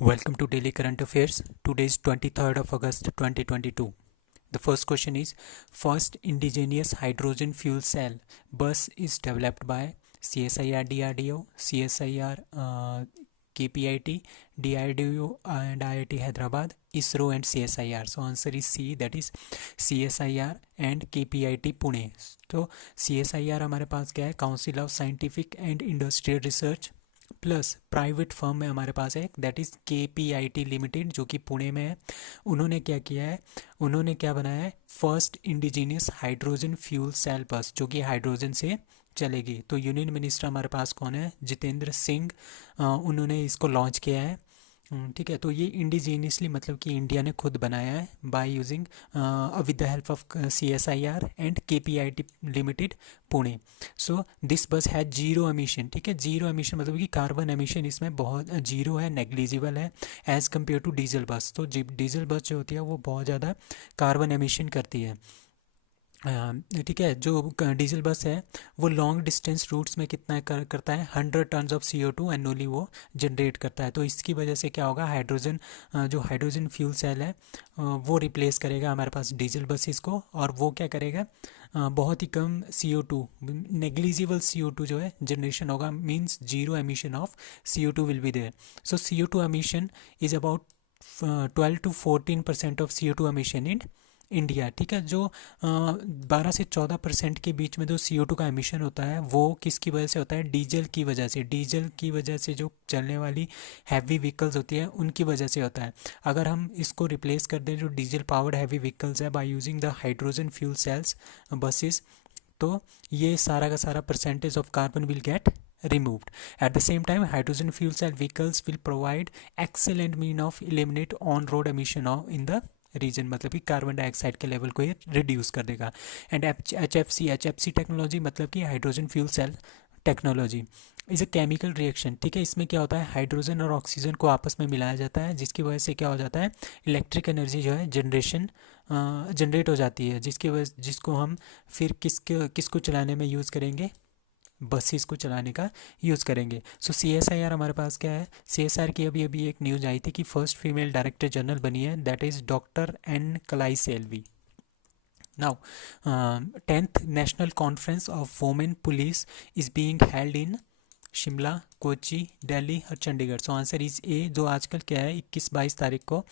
Welcome to Daily Current Affairs. Today is 23rd of August 2022. The first question is first indigenous hydrogen fuel cell bus is developed by CSIR DRDO, CSIR KPIT, DRDO and IIT Hyderabad, ISRO and CSIR. So answer is C, that is CSIR and KPIT Pune. तो CSIR हमारे पास क्या है, council of scientific and industrial research, plus private firm में हमारे पास है that is KPIT limited जो कि पुणे में है। उन्होंने क्या किया है, उन्होंने क्या बनाया है, first indigenous hydrogen fuel cell bus जो कि हाइड्रोजन से चलेगी। तो यूनियन मिनिस्टर हमारे पास कौन है, जितेंद्र सिंह, उन्होंने इसको लॉन्च किया है। ठीक है, तो ये इंडिजीनियसली मतलब कि इंडिया ने खुद बनाया है by using with the help of CSIR and KPIT limited Pune. So this बस है जीरो एमिशन। ठीक है, जीरो एमिशन मतलब कि कार्बन एमिशन इसमें बहुत जीरो है, नेग्लिजिबल है एज़ कम्पेयर टू डीजल बस। तो डीजल बस जो होती है वो बहुत ज़्यादा कार्बन एमिशन करती है। ठीक है, जो डीजल बस है वो लॉन्ग डिस्टेंस रूट्स में कितना करता है, 100 टन ऑफ CO2 एनुअली वो जनरेट करता है। तो इसकी वजह से क्या होगा, हाइड्रोजन जो हाइड्रोजन फ्यूल सेल है वो रिप्लेस करेगा हमारे पास डीजल बसेस को, और वो क्या करेगा, बहुत ही कम CO2, नेग्लिजिबल CO2 जो है जनरेशन होगा, means zero emission of CO2 will be there. So CO2 emission is about 12 to 14% of CO2 emission in India. ठीक है, जो 12 से 14% के बीच में जो CO2 का एमिशन होता है वो किसकी वजह से होता है, डीजल की वजह से। डीजल की वजह से जो चलने वाली हैवी व्हीकल्स होती है उनकी वजह से होता है। अगर हम इसको रिप्लेस कर दें जो डीजल पावर्ड हैवी व्हीकल्स है by using the hydrogen fuel cells buses, तो ये सारा का सारा percentage of carbon will get removed. At the same time, hydrogen fuel cell vehicles will provide excellent mean of eliminate on-road emission in the region, मतलब कि carbon dioxide के level को ये रिड्यूस कर देगा। एंड HFC टेक्नोलॉजी मतलब कि hydrogen fuel cell technology is a chemical reaction. ठीक है, इसमें क्या होता है, हाइड्रोजन और ऑक्सीजन को आपस में मिलाया जाता है जिसकी वजह से क्या हो जाता है, इलेक्ट्रिक एनर्जी जो है जनरेट हो जाती है, जिसको हम फिर किसको चलाने में यूज़ करेंगे, बसेस को चलाने का यूज़ करेंगे। सो CSIR हमारे पास क्या है, CSIR की अभी अभी एक न्यूज़ आई थी कि फर्स्ट फीमेल डायरेक्टर जनरल बनी है, that is doctor N Kalaiselvi. Now 10th national conference of women police is being held in Shimla, Kochi, Delhi और Chandigarh. So answer is A, जो आजकल क्या है 21-22 तारीख को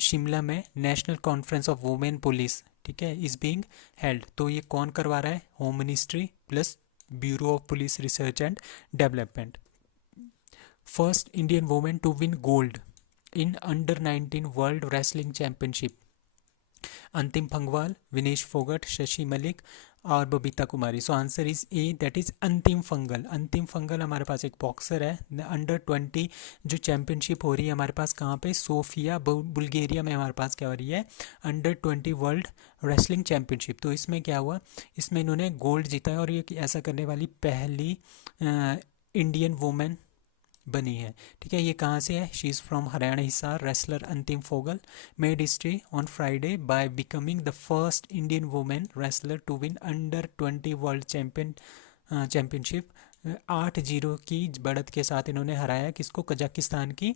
शिमला में national conference of women police, ठीक है, इज़ बीइंग हेल्ड। तो ये कौन करवा रहा है, home ministry plus bureau of police research and development. First Indian women to win gold in under 19 world wrestling championship, Antim Panghal, Vinesh Phogat, Shashi Malik और Babita Kumari. So answer is A, that is Antim Panghal. Antim Panghal हमारे पास एक बॉक्सर है, अंडर 20 जो चैंपियनशिप हो रही है हमारे पास कहाँ पे, सोफिया बुल्गारिया में हमारे पास क्या हो रही है, अंडर 20 वर्ल्ड रेसलिंग चैंपियनशिप। तो इसमें क्या हुआ, इसमें इन्होंने गोल्ड जीता है और ये ऐसा करने वाली पहली इंडियन वुमेन बनी है। ठीक है, ये कहाँ से है, she is from Haryana Hisar. Wrestler Antim Phogal made history on Friday by becoming the first Indian women wrestler to win under 20 world championship. 8-0 की बढ़त के साथ इन्होंने हराया किसको, कजाकिस्तान की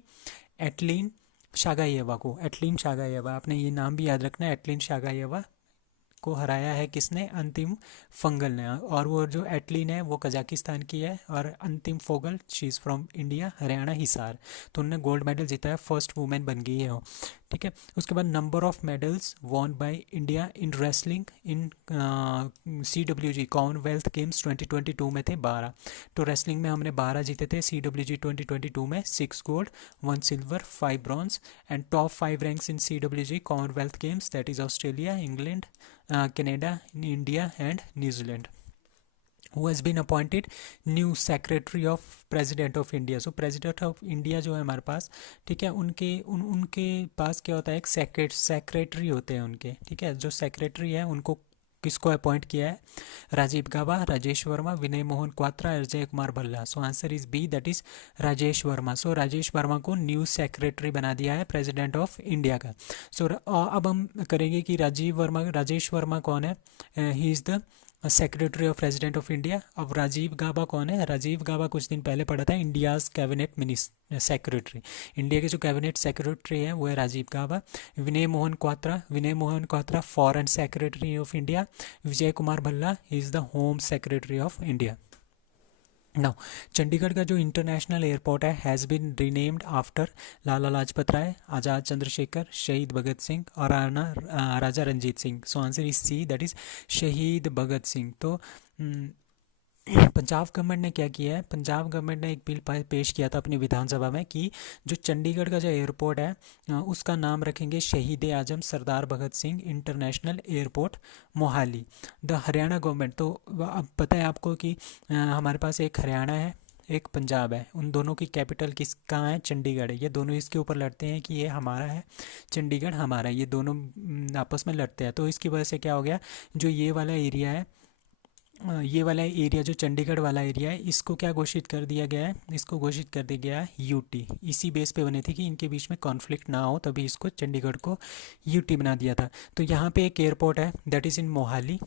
एटलीन शागायेवा को। एटलीन शागायेवा, आपने ये नाम भी याद रखना है, एटलीन शागायेवा को हराया है किसने, अंतिम फंगल ने। और वो जो एटलीन है वो कजाकिस्तान की है और Antim Phogal she is from India, Haryana Hisar. तो उन्होंने गोल्ड मेडल जीता है, फर्स्ट वुमेन बन गई है वो। ठीक है, उसके बाद number of medals won by India in wrestling in CWG Commonwealth games 2022 में थे 12। तो रेसलिंग में हमने 12 जीते थे, CWG 2022 में 6 gold 1 silver 5 bronze. And top 5 ranks in CWG Commonwealth games, that is Australia, England, Canada, India and New Zealand. Who has been appointed new secretary of president of India? So president of India जो है हमारे पास, ठीक है, उनके पास क्या होता है, एक सेक्रेटरी होते हैं उनके। ठीक है, जो सेक्रेटरी है उनको किसको अपॉइंट किया है, Rajiv Gaba, Rajesh Verma, Vinay Mohan Kwatra, Ajay Kumar Bhalla. So answer is B, that is Rajesh Verma. So Rajesh Verma को न्यू सेक्रेटरी बना दिया है प्रेसिडेंट ऑफ इंडिया का। सो अब हम करेंगे कि राजेश वर्मा कौन है, he is the secretary of president of India. अब राजीव गाबा कौन है? राजीव गाबा कुछ दिन पहले पढ़ा था, India's cabinet minister secretary. India के जो कैबिनेट सेक्रेटरी हैं वो है Rajiv Gauba. Vinay Mohan Kwatra foreign secretary of India. Vijay Kumar Bhalla is the home secretary of India. Now Chandigarh का जो इंटरनेशनल एयरपोर्ट है has been renamed after Lala Lajpat Rai, Azad Chandrashekhar, Shaheed Bhagat Singh और Raja Ranjit Singh. So answer is C, that is Shaheed Bhagat Singh. तो पंजाब गवर्नमेंट ने क्या किया है? पंजाब गवर्नमेंट ने एक बिल पेश किया था अपनी विधानसभा में कि जो चंडीगढ़ का जो एयरपोर्ट है उसका नाम रखेंगे Shaheed Azam Sardar Bhagat Singh international airport Mohali. The Haryana government, तो अब पता है आपको कि हमारे पास एक हरियाणा है एक पंजाब है, उन दोनों की कैपिटल किस कहाँ है? चंडीगढ़ है। ये दोनों इसके ऊपर लड़ते हैं कि ये हमारा है चंडीगढ़ हमारा है, ये दोनों आपस में लड़ते हैं। तो इसकी वजह से क्या हो गया, जो ये वाला एरिया है ये वाला एरिया जो चंडीगढ़ वाला एरिया है इसको क्या घोषित कर दिया गया है? इसको घोषित कर दिया गया है यूटी। इसी बेस पे बने थे कि इनके बीच में कॉन्फ्लिक्ट ना हो, तभी इसको चंडीगढ़ को यूटी बना दिया था। तो यहाँ पे एक एयरपोर्ट है दैट इज़ इन मोहाली,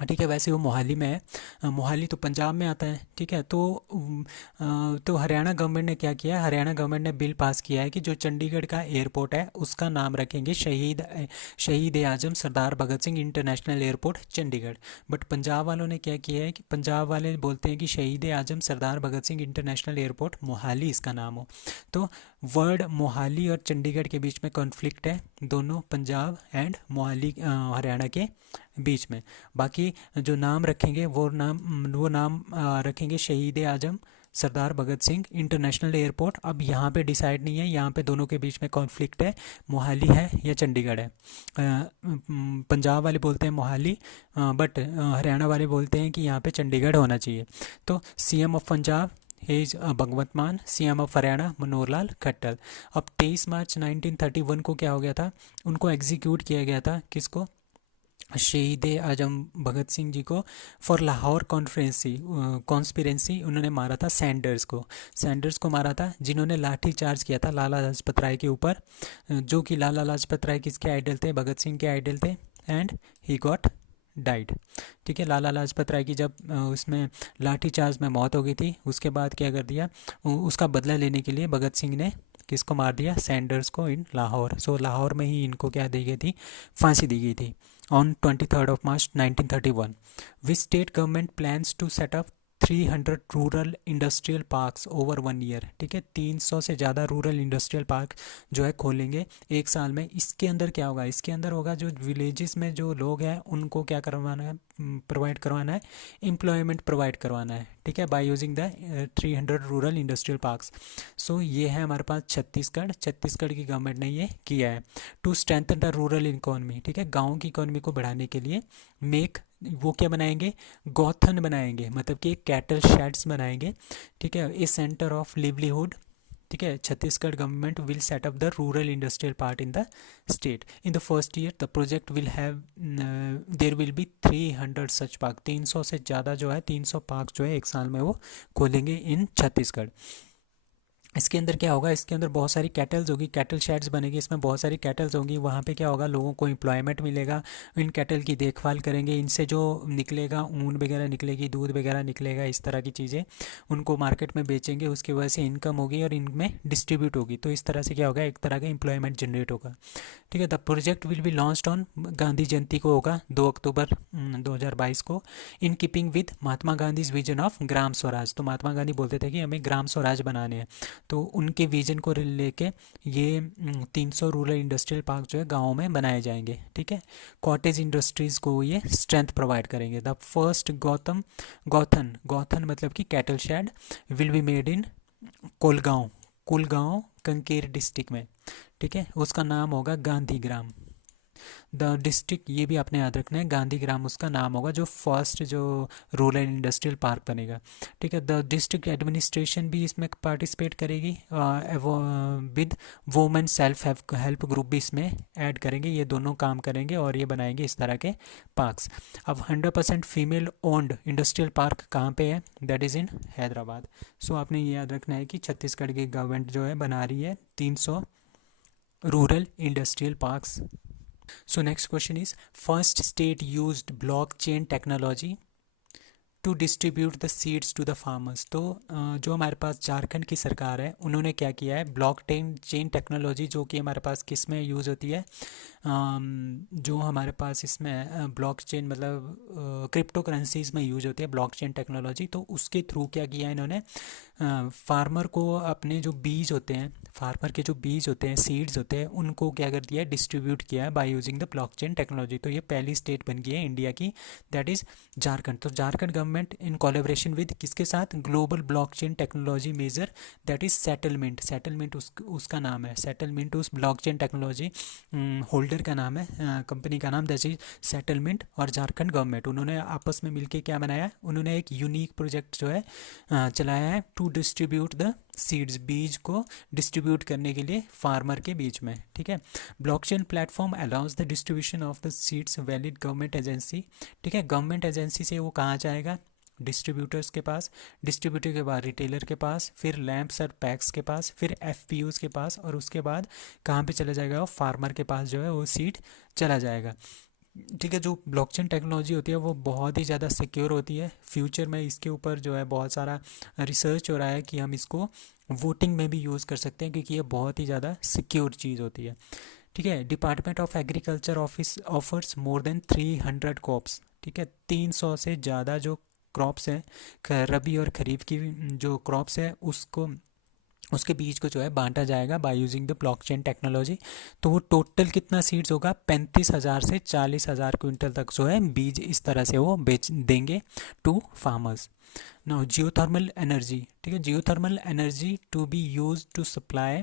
ठीक है। वैसे वो मोहाली में है, मोहाली तो पंजाब में आता है, ठीक है। तो हरियाणा गवर्नमेंट ने क्या किया? हरियाणा गवर्नमेंट ने बिल पास किया है कि जो चंडीगढ़ का एयरपोर्ट है उसका नाम रखेंगे Shaheed Azam Sardar Bhagat Singh international airport Chandigarh. But Punjab वालों ने क्या किया है कि पंजाब वाले बोलते हैं कि शहीद आजम सरदार भगत सिंह इंटरनेशनल एयरपोर्ट मोहाली इसका नाम हो। तो वर्ड मोहाली और चंडीगढ़ के बीच में कॉन्फ्लिक्ट है, दोनों पंजाब एंड मोहाली हरियाणा के बीच में। बाकी जो नाम रखेंगे वो नाम रखेंगे शहीद आजम सरदार भगत सिंह इंटरनेशनल एयरपोर्ट। अब यहाँ पे डिसाइड नहीं है, यहाँ पे दोनों के बीच में कॉन्फ्लिक्ट है, मोहाली है या चंडीगढ़ है। पंजाब वाले बोलते हैं मोहाली, बट हरियाणा वाले बोलते हैं कि यहाँ पे चंडीगढ़ होना चाहिए। तो सीएम ऑफ पंजाब इज भगवंत मान, सीएम ऑफ हरियाणा मनोहर लाल खट्टर। अब 23 मार्च 1931 को क्या हो गया था? उनको एग्जीक्यूट किया गया था, किसको? शहीद आजम भगत सिंह जी को, फॉर लाहौर कॉन्स्पिरेंसी उन्होंने मारा था सैंडर्स को मारा था, जिन्होंने लाठी चार्ज किया था लाला लाजपत राय के ऊपर, जो कि लाला लाजपत राय किसके आइडल थे? भगत सिंह के आइडल थे। एंड ही गॉट डाइड, ठीक है। लाला लाजपत राय की जब उसमें लाठी चार्ज में मौत हो गई थी, उसके बाद क्या कर दिया? उसका बदला लेने के लिए भगत सिंह ने किसको मार दिया? सैंडर्स को इन लाहौर। सो लाहौर में ही इनको क्या दी गई थी? फांसी दी गई थी on 23rd of March 1931. Which state government plans to set up 300 rural industrial parks over 1 year? ठीक है, 300 से ज़्यादा रूरल इंडस्ट्रियल पार्क जो है खोलेंगे एक साल में। इसके अंदर क्या होगा? इसके अंदर होगा जो विलेजेस में जो लोग हैं उनको क्या करवाना है? प्रोवाइड करवाना है, एम्प्लॉयमेंट प्रोवाइड करवाना है, ठीक है, by using the 300 rural industrial parks. So ये है हमारे पास छत्तीसगढ़ की गवर्नमेंट ने ये किया है। To strengthen the rural economy, ठीक है, गाँव की इकोनॉमी को बढ़ाने के लिए मेक वो क्या बनाएंगे? गौथन बनाएंगे, मतलब कि कैटल शेड्स बनाएंगे, ठीक है, ए सेंटर ऑफ लिवलीहुड, ठीक है। Chhattisgarh government will set up the rural industrial part in the state in the first year. The project will have their will be 300 such park, 300 से ज़्यादा जो है 300 पार्क जो है एक साल में वो खोलेंगे इन छत्तीसगढ़। इसके अंदर क्या होगा? इसके अंदर बहुत सारी कैटल्स होगी, कैटल शेड्स बनेगी, इसमें बहुत सारी कैटल्स होंगी। वहाँ पे क्या होगा? लोगों को एम्प्लॉयमेंट मिलेगा, इन कैटल की देखभाल करेंगे, इनसे जो निकलेगा ऊन वगैरह निकलेगी, दूध वगैरह निकलेगा, इस तरह की चीज़ें उनको मार्केट में बेचेंगे, उसकी वजह से इनकम होगी और इनमें डिस्ट्रीब्यूट होगी। तो इस तरह से क्या होगा? एक तरह का एम्प्लॉयमेंट जनरेट होगा, ठीक है। The project will be launched on, Gandhi Jayanti को होगा 2 अक्टूबर 2022 को, in keeping with Mahatma Gandhi vision of Gram Swaraj. तो महात्मा गांधी बोलते थे कि हमें ग्राम स्वराज बनाने हैं, तो उनके विजन को लेके ये 300 रूरल इंडस्ट्रियल पार्क जो है गाँव में बनाए जाएंगे, ठीक है। कॉटेज इंडस्ट्रीज़ को ये स्ट्रेंथ प्रोवाइड करेंगे। द फर्स्ट गौथन मतलब कि cattle shed will be made in Kulgam Kanker district में, ठीक है। उसका नाम होगा गांधीग्राम। द डिस्ट्रिक्ट, ये भी आपने याद रखना है, गांधीग्राम उसका नाम होगा, जो फर्स्ट जो रूरल इंडस्ट्रियल पार्क बनेगा, ठीक है। द डिस्ट्रिक्ट एडमिनिस्ट्रेशन भी इसमें पार्टिसिपेट करेगी, with women self help group भी इसमें ऐड करेंगे, ये दोनों काम करेंगे और ये बनाएंगे इस तरह के पार्क्स। अब 100% फीमेल ओन्ड इंडस्ट्रियल पार्क कहाँ पे है? That is in Hyderabad. So आपने ये याद रखना है कि छत्तीसगढ़ की गवर्नमेंट जो है बना रही है 300 rural industrial parks so next question is first state used blockchain technology to distribute the seeds to the farmers. तो जो हमारे पास झारखंड की सरकार है उन्होंने क्या किया है, ब्लॉक चेन टेक्नोलॉजी जो कि हमारे पास किस में यूज़ होती है, जो हमारे पास इसमें ब्लॉक चेन मतलब क्रिप्टो करेंसीज में यूज होती है ब्लॉक चेन टेक्नोलॉजी। तो उसके थ्रू क्या किया इन्होंने, फार्मर को अपने जो बीज होते हैं, फार्मर के जो बीज होते हैं, सीड्स होते हैं, उनको क्या कर दिया है, डिस्ट्रीब्यूट किया है by using the blockchain technology. तो ये पहली स्टेट बन गई है इंडिया की, दैट इज़ झारखंड। तो Jharkhand government in collaboration with किसके साथ, global blockchain technology major that is settlement, settlement उसका नाम है, सेटलमेंट उस ब्लॉकचेन टेक्नोलॉजी होल्डर का नाम है, कंपनी का नाम दैट इज सेटलमेंट। और झारखंड गवर्नमेंट उन्होंने आपस में मिलके क्या बनाया, उन्होंने एक यूनिक प्रोजेक्ट जो है चलाया है टू डिस्ट्रीब्यूट द सीड्स, बीज को डिस्ट्रीब्यूट करने के लिए फार्मर के बीच में। ठीक है, blockchain platform allows the distribution of the seeds valid government agency. ठीक है, गवर्नमेंट एजेंसी से वो कहाँ जाएगा, डिस्ट्रीब्यूटर्स के पास, डिस्ट्रीब्यूटर के बाद रिटेलर के पास, फिर लैंप्स और पैक्स के पास, फिर एफपीओज के पास, और उसके बाद कहाँ पे चला जाएगा, वो फार्मर के पास जो है वो सीड चला जाएगा। ठीक है, जो ब्लॉकचेन टेक्नोलॉजी होती है वो बहुत ही ज़्यादा सिक्योर होती है। फ्यूचर में इसके ऊपर जो है बहुत सारा रिसर्च हो रहा है कि हम इसको वोटिंग में भी यूज़ कर सकते हैं, क्योंकि ये बहुत ही ज़्यादा सिक्योर चीज़ होती है। ठीक है, department of agriculture office offers more than 300 crops. ठीक है, 300 से ज़्यादा जो क्रॉप्स हैं, रबी और खरीफ की जो क्रॉप्स है उसको, उसके बीज को जो है बांटा जाएगा bye using the blockchain technology. तो वो टोटल कितना सीड्स होगा, 35,000 से 40,000 क्विंटल तक जो है बीज इस तरह से वो बेच देंगे to farmers. Now geothermal energy, ठीक है, geothermal energy to be use to supply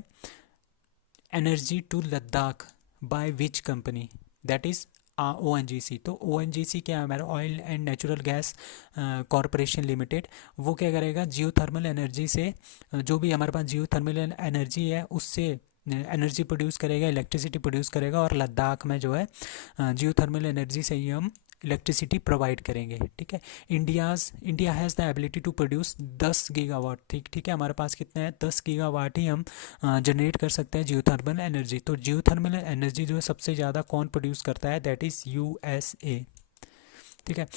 energy to Ladakh by which company, that is ONGC। तो ONGC क्या है, हमारा oil and natural gas corporation limited, वो क्या करेगा, जियोथर्मल एनर्जी से जो भी हमारे पास जियोथर्मल एनर्जी है उससे एनर्जी प्रोड्यूस करेगा, इलेक्ट्रिसिटी प्रोड्यूस करेगा, और लद्दाख में जो है जियोथर्मल एनर्जी से ही हम इलेक्ट्रिसिटी प्रोवाइड करेंगे। ठीक है, India has the ability to produce 10 gigawatt. ठीक है, हमारे पास कितना है, 10 गीगावाट ही हम जनरेट कर सकते हैं जियोथर्मल एनर्जी। तो जियोथर्मल एनर्जी जो है सबसे ज़्यादा कौन प्रोड्यूस करता है, दैट इज़ USA। ठीक है,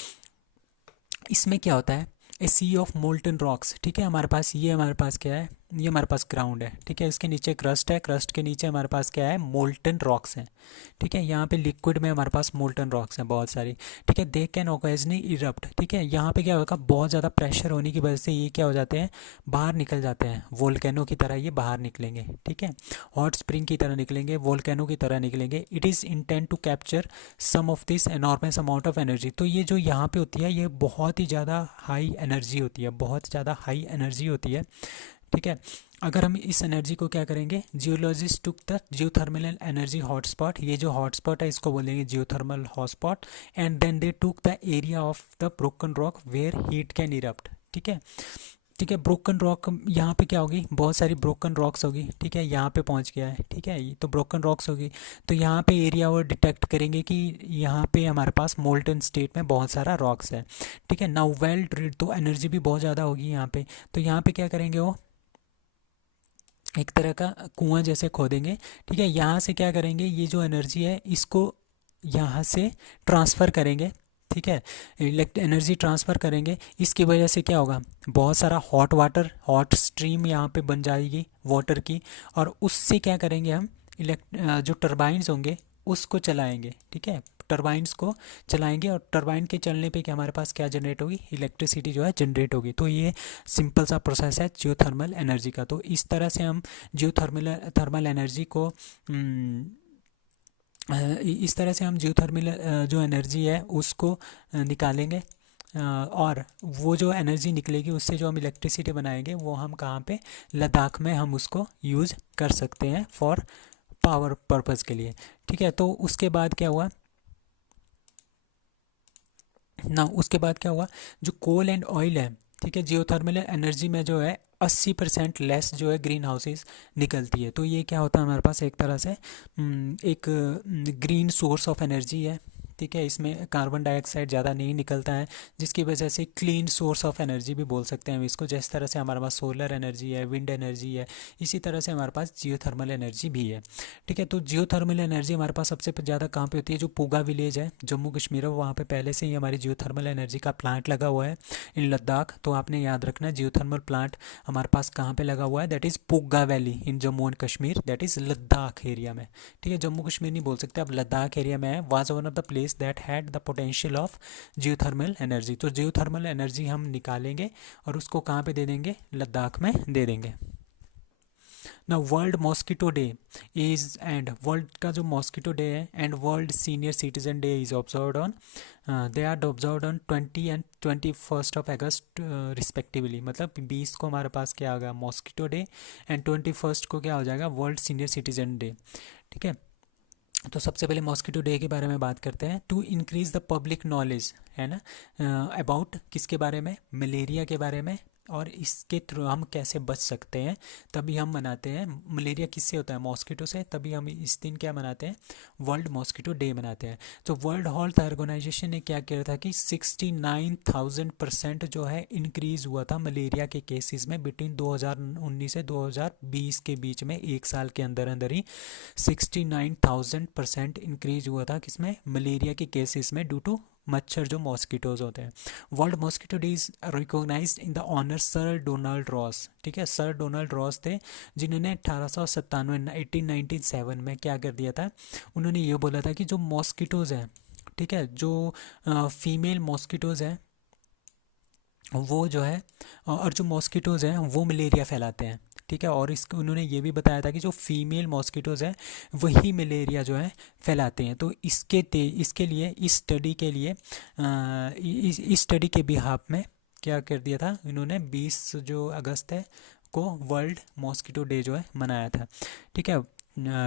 इसमें क्या होता है, ए सी ऑफ मोल्टन रॉक्स। ठीक है, हमारे पास ये, हमारे पास क्या है, ये हमारे पास ग्राउंड है। ठीक है, इसके नीचे क्रस्ट है, क्रस्ट के नीचे हमारे पास क्या है, मोल्टन रॉक्स हैं। ठीक है, यहाँ पे लिक्विड में हमारे पास मोल्टन रॉक्स हैं बहुत सारी। ठीक है, दे कैन ओकेजनली इरप्ट। ठीक है, यहाँ पे क्या होगा, बहुत ज़्यादा प्रेशर होने की वजह से ये क्या हो जाते हैं, बाहर निकल जाते हैं, वोल्केनो की तरह ये बाहर निकलेंगे। ठीक है, हॉट स्प्रिंग की तरह निकलेंगे, वोल्केनो की तरह निकलेंगे। It is intent to capture some of this enormous amount of energy. तो ये जो यहाँ पे होती है ये बहुत ही ज़्यादा हाई एनर्जी होती है, बहुत ज़्यादा हाई एनर्जी होती है। ठीक है, अगर हम इस एनर्जी को क्या करेंगे, geologist took the geothermal energy hotspot, ये जो हॉटस्पॉट है इसको बोलेंगे geothermal hotspot, and then they took the area of the broken rock where heat can erupt. ठीक है, ठीक है, ब्रोकन रॉक यहाँ पे क्या होगी, बहुत सारी ब्रोकन रॉक्स होगी। ठीक है, यहाँ पे पहुँच गया है। ठीक है, ये तो ब्रोकन रॉक्स होगी, तो यहाँ पे एरिया वो डिटेक्ट करेंगे कि यहाँ पे हमारे पास मोल्टन स्टेट में बहुत सारा रॉक्स है। ठीक है, नाउ वेल ड्रिल्ड, तो एनर्जी भी बहुत ज़्यादा होगी यहाँ पे। तो यहाँ पे क्या करेंगे, वो एक तरह का कुआं जैसे खोदेंगे। ठीक है, यहाँ से क्या करेंगे, ये जो एनर्जी है इसको यहाँ से ट्रांसफ़र करेंगे। ठीक है, एनर्जी ट्रांसफ़र करेंगे, इसकी वजह से क्या होगा, बहुत सारा हॉट वाटर, हॉट स्ट्रीम यहाँ पे बन जाएगी वाटर की, और उससे क्या करेंगे हम, जो टरबाइन्स होंगे उसको चलाएंगे। ठीक है, टरबाइन्स को चलाएंगे, और टरबाइन के चलने पे क्या हमारे पास क्या जनरेट होगी, इलेक्ट्रिसिटी जो है जनरेट होगी। तो ये सिंपल सा प्रोसेस है जियोथर्मल एनर्जी का। तो इस तरह से हम थर्मल एनर्जी को इस तरह से हम जियोथर्मल जो एनर्जी है उसको निकालेंगे, और वो जो एनर्जी निकलेगी उससे जो हम इलेक्ट्रिसिटी बनाएंगे वो हम कहाँ पे, लद्दाख में हम उसको यूज़ कर सकते हैं फॉर पावर पर्पज़ के लिए। ठीक है, तो उसके बाद क्या हुआ ना, उसके बाद क्या हुआ, जो कोल एंड ऑयल है, ठीक है, जियोथर्मल एनर्जी में जो है 80% लेस जो है ग्रीन हाउसेस निकलती है। तो ये क्या होता है, हमारे पास एक तरह से एक ग्रीन सोर्स ऑफ एनर्जी है। ठीक है, इसमें कार्बन डाइऑक्साइड ज़्यादा नहीं निकलता है, जिसकी वजह से क्लीन सोर्स ऑफ एनर्जी भी बोल सकते हैं हम इसको। जिस तरह से हमारे पास सोलर एनर्जी है, विंड एनर्जी है, इसी तरह से हमारे पास जियोथर्मल एनर्जी भी है। ठीक है, तो जियोथर्मल एनर्जी हमारे पास सबसे ज़्यादा कहाँ पे होती है? जो पूगा विलेज है जम्मू कश्मीर है, वहाँ पे पहले से ही हमारी जियोथर्मल एनर्जी का प्लांट लगा हुआ है इन लद्दाख। तो आपने याद रखना जियोथर्मल प्लांट हमारे पास कहाँ पे लगा हुआ है? That is पुग्गा valley in Jammu and Kashmir, that is Ladakh area में। ठीक है, जम्मू कश्मीर नहीं बोल सकते, अब लद्दाख एरिया में है। Was one of the place that had the potential of geothermal energy. तो जियोथर्मल एनर्जी हम निकालेंगे और उसको कहाँ पे दे देंगे? लद्दाख में दे देंगे। ना world mosquito day is and world का जो मॉस्किटो डे है and world senior citizen day is observed on they are observed on 20 and 21 of August respectively. मतलब 20 को हमारे पास क्या होगा? मॉस्किटो डे, एंड 21 को क्या हो जाएगा? World senior citizen day. ठीक है, तो सबसे पहले मॉस्किटो डे के बारे में बात करते हैं। To increase the public knowledge, है ना, अबाउट किसके बारे में? मलेरिया के बारे में, और इसके थ्रू हम कैसे बच सकते हैं, तभी हम मनाते हैं। मलेरिया किससे होता है? मॉस्किटो से, तभी हम इस दिन क्या मनाते हैं? वर्ल्ड मॉस्किटो डे मनाते हैं। तो वर्ल्ड हेल्थ ऑर्गेनाइजेशन ने क्या किया था कि 69,000% जो है इंक्रीज़ हुआ था मलेरिया के केसेस में बिटवीन 2019 से 2020 के बीच में, एक साल के अंदर अंदर ही 69,000% इंक्रीज हुआ था किसमें? मलेरिया के केसेस में, ड्यू टू मच्छर जो मॉस्किटोज होते हैं। World mosquito day is recognized in the honour sir Donald Ross. ठीक है, सर डोनाल्ड रॉस थे जिन्होंने 1897 में क्या कर दिया था? उन्होंने ये बोला था कि जो मॉस्किटोज़ हैं, ठीक है, जो फीमेल मॉस्किटोज़ हैं वो जो है, और जो मॉस्किटोज़ हैं वो मलेरिया फैलाते हैं। ठीक है, और इसको उन्होंने ये भी बताया था कि जो फीमेल मॉस्किटोज़ हैं वही मलेरिया जो है फैलाते हैं। तो इसके लिए, इस स्टडी के लिए, इस स्टडी के बिहाफ में क्या कर दिया था इन्होंने? 20 जो अगस्त है को वर्ल्ड मॉस्किटो डे जो है मनाया था। ठीक है,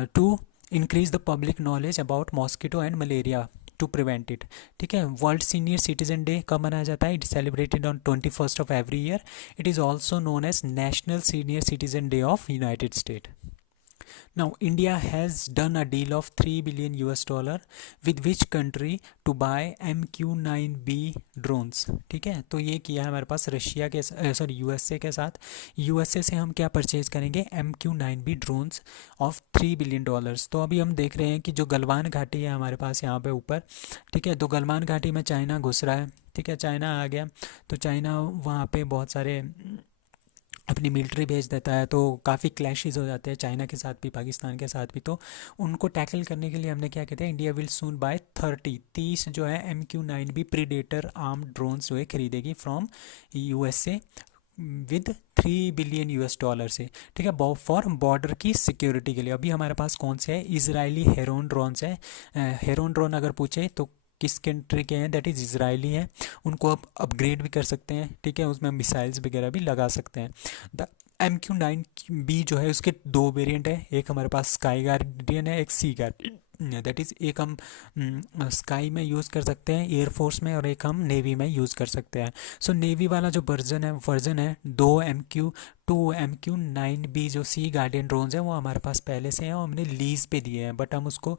to increase the public knowledge about mosquito and malaria to prevent it. ठीक है, वर्ल्ड सीनियर सिटीजन डे कब मनाया जाता है? It celebrated on 21 of every year. It is also known as national senior citizen day of United State. Now, India has done a deal of $3 billion with which country to buy MQ-9B drones। ठीक है, तो ये किया है हमारे पास Russia के, sorry USA के साथ। यूएसए से हम क्या परचेज करेंगे? MQ-9B drones of $3 billion. तो अभी हम देख रहे हैं कि जो गलवान घाटी है हमारे पास यहाँ पे ऊपर, ठीक है, तो गलवान घाटी में चाइना घुस रहा है। ठीक है, चाइना आ गया, तो चाइना वहाँ पे बहुत सारे अपनी मिलिट्री भेज देता है, तो काफ़ी क्लैशेस हो जाते हैं चाइना के साथ भी, पाकिस्तान के साथ भी। तो उनको टैकल करने के लिए हमने क्या कहते हैं? इंडिया विल सून बाय 30 जो है MQ-9B प्रीडेटर आर्म ड्रोन्स जो है खरीदेगी फ्रॉम यूएसए विद $3 बिलियन से। ठीक है, फॉर बॉर्डर की सिक्योरिटी के लिए। अभी हमारे पास कौन से है? इजरायली हेरोन ड्रोन्स है। हेरोन ड्रोन अगर पूछे तो किस कंट्री के हैं? दैट इज़ इजरायली है। उनको आप अपग्रेड भी कर सकते हैं। ठीक है, उसमें मिसाइल्स वगैरह भी लगा सकते हैं। द MQ-9B जो है उसके 2 वेरिएंट है, एक हमारे पास स्काई गार्डियन है, एक सी गार्डियन। दैट इज़ एक हम स्काई में यूज़ कर सकते हैं एयरफोर्स में, और एक हम नेवी में यूज़ कर सकते हैं। सो नेवी वाला जो वर्जन है 2 MQ-9B जो सी गार्डियन ड्रोन्स हैं वो हमारे पास पहले से हैं, और हमने लीज़ पे दिए हैं, बट हम उसको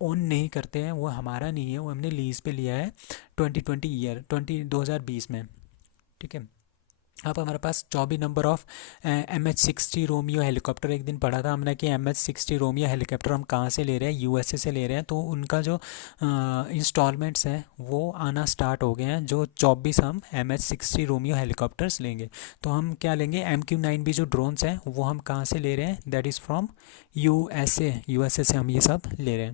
ओन नहीं करते हैं, वो हमारा नहीं है, वो हमने लीज़ पे लिया है 2020 में। ठीक है, अब हमारे पास 24 number of MH-60 Romeo helicopter. एक दिन पढ़ा था हमने कि MH-60 रोमियो हेलीकॉप्टर हम कहाँ से ले रहे हैं? यूएसए से ले रहे हैं। तो उनका जो इंस्टॉलमेंट्स हैं वो आना स्टार्ट हो गए हैं। जो 24 हम MH-60 रोमियो हेलीकॉप्टर्स लेंगे, तो हम क्या लेंगे? MQ-9B जो ड्रोन्स हैं वो हम कहाँ से ले रहे हैं? दैट इज़ फ्रॉम यूएसए से हम ये सब ले रहे हैं।